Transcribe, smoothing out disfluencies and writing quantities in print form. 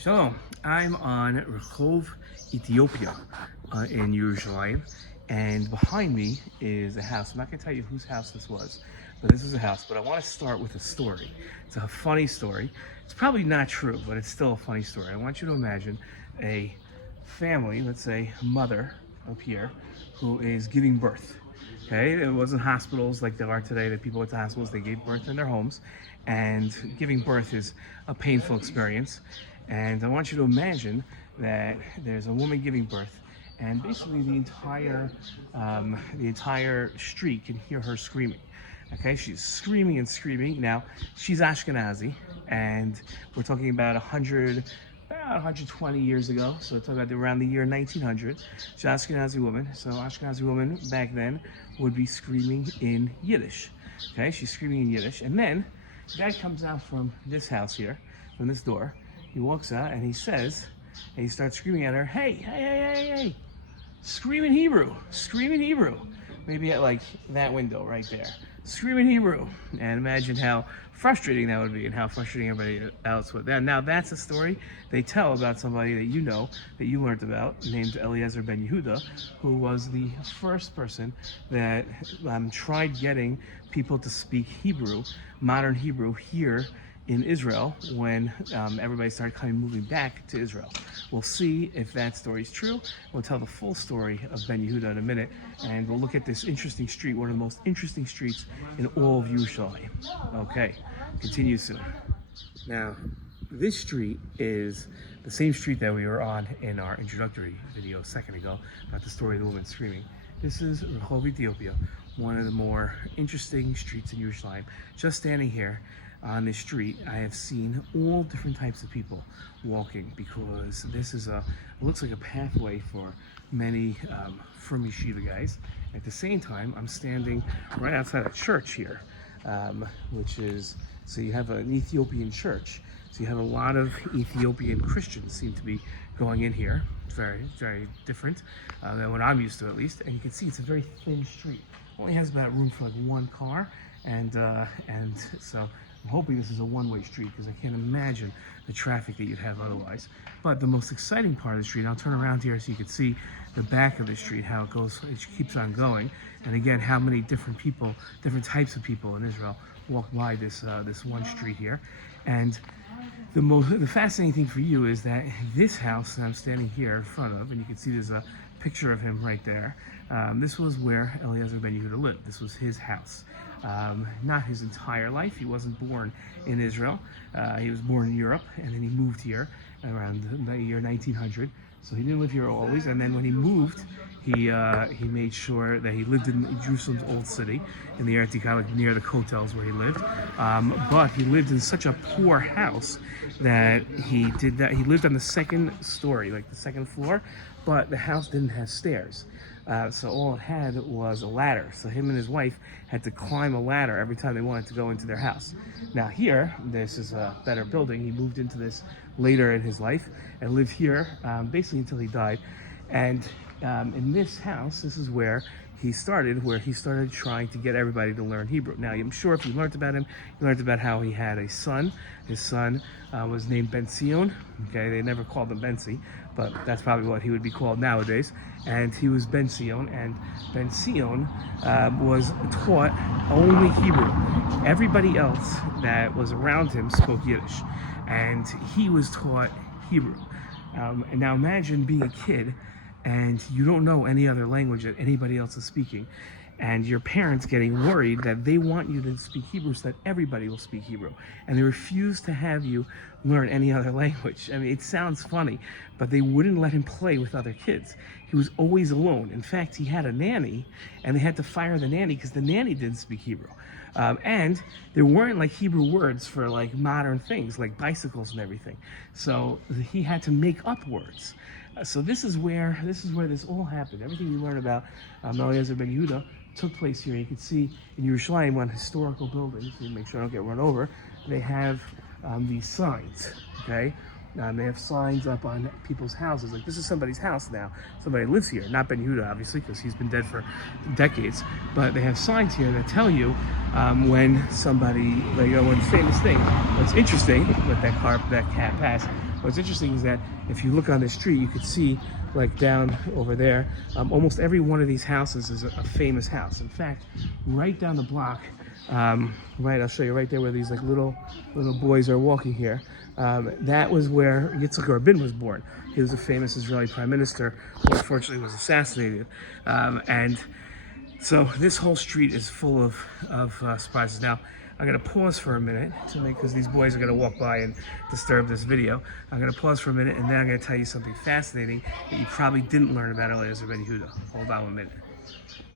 Shalom, I'm on Rehov, Ethiopia in Yerushalayim, and behind me is a house. I'm not going to tell you whose house this was, but this is a house. But I want to start with a story. It's a funny story. It's probably not true, but it's still a funny story. I want you to imagine a family, let's say a mother up here, who is giving birth. Okay, it wasn't hospitals like there are today that people went to hospitals. They gave birth in their homes, and giving birth is a painful experience. And I want you to imagine that there's a woman giving birth, and basically the entire street can hear her screaming. Okay, she's screaming and screaming. Now, she's Ashkenazi, and we're talking about 120 years ago. So we're talking about around the year 1900. She's an Ashkenazi woman. So Ashkenazi woman back then would be screaming in Yiddish. Okay, she's screaming in Yiddish, and then the guy comes out from this house here, from this door. He walks out and he says, and he starts screaming at her, hey, hey, hey, hey, hey, scream in Hebrew, scream in Hebrew. Maybe at like that window right there, scream in Hebrew. And imagine how frustrating that would be and how frustrating everybody else would. Now that's a story they tell about somebody that you know, that you learned about, named Eliezer ben Yehudah, who was the first person that tried getting people to speak Hebrew, modern Hebrew, here in Israel when everybody started moving back to Israel. We'll see if that story is true. We'll tell the full story of Ben Yehudah in a minute, and we'll look at this interesting street, one of the most interesting streets in all of Yerushalayim. Okay, continue soon. Now, this street is the same street that we were on in our introductory video a second ago about the story of the woman screaming. This is Rehov, Ethiopia, one of the more interesting streets in Yerushalayim. Just standing here on this street, I have seen all different types of people walking, because this is it looks like a pathway for many from yeshiva guys. At the same time, I'm standing right outside a church here, which is, so you have an Ethiopian church. So you have a lot of Ethiopian Christians seem to be going in here. It's very, very different than what I'm used to, at least. And you can see it's a very thin street. Only has about room for like one car, and so I'm hoping this is a one-way street, because I can't imagine the traffic that you'd have otherwise. But the most exciting part of the street, I'll turn around here so you can see the back of the street, how it goes, it keeps on going. And again, how many different people, different types of people in Israel walk by this one street here. And the fascinating thing for you is that this house that I'm standing here in front of, and you can see there's a picture of him right there, this was where Eliezer ben Yehudah lived. This was his house. Not his entire life. He wasn't born in Israel. He was born in Europe, and then he moved here around the year 1900. So he didn't live here always. And then when he moved, he made sure that he lived in Jerusalem's old city, in the Eretz Yisrael, near the Kotels where he lived. But he lived in such a poor house that he lived on the second story, like the second floor, but the house didn't have stairs. So all it had was a ladder. So him and his wife had to climb a ladder every time they wanted to go into their house. Now here, this is a better building. He moved into this later in his life and lived here basically until he died. And in this house, this is where he started trying to get everybody to learn Hebrew. Now, I'm sure if you learned about him, you learned about how he had a son. His son was named Ben Sion. Okay, they never called him Bensi, but that's probably what he would be called nowadays. And he was Ben Sion, and Ben Sion was taught only Hebrew. Everybody else that was around him spoke Yiddish, and he was taught Hebrew. And now imagine being a kid and you don't know any other language that anybody else is speaking, and your parents getting worried that they want you to speak Hebrew so that everybody will speak Hebrew, and they refuse to have you learn any other language. I mean, it sounds funny, but they wouldn't let him play with other kids. He was always alone. In fact, he had a nanny, and they had to fire the nanny because the nanny didn't speak Hebrew. And there weren't like Hebrew words for like modern things like bicycles and everything. So he had to make up words. So this is where this all happened. Everything you learn about Eliezer ben Yehudah took place here. You can see in Yerushalayim, one historical building, so make sure I don't get run over, they have these signs, okay? They have signs up on people's houses, like this is somebody's house now. Somebody lives here, not Ben Yehudah, obviously, because he's been dead for decades. But they have signs here that tell you when somebody, like, one famous thing. What's interesting with that cat passed What's interesting is that if you look on this street, you could see like down over there, almost every one of these houses is a famous house. In fact, right down the block, right, I'll show you right there where these like little boys are walking here. That was where Yitzhak Rabin was born. He was a famous Israeli prime minister who unfortunately was assassinated. And so this whole street is full of spices. Now, I'm gonna pause for a minute because these boys are gonna walk by and disturb this video. I'm gonna pause for a minute and then I'm gonna tell you something fascinating that you probably didn't learn about Eliezer ben Yehudah. Hold on 1 minute.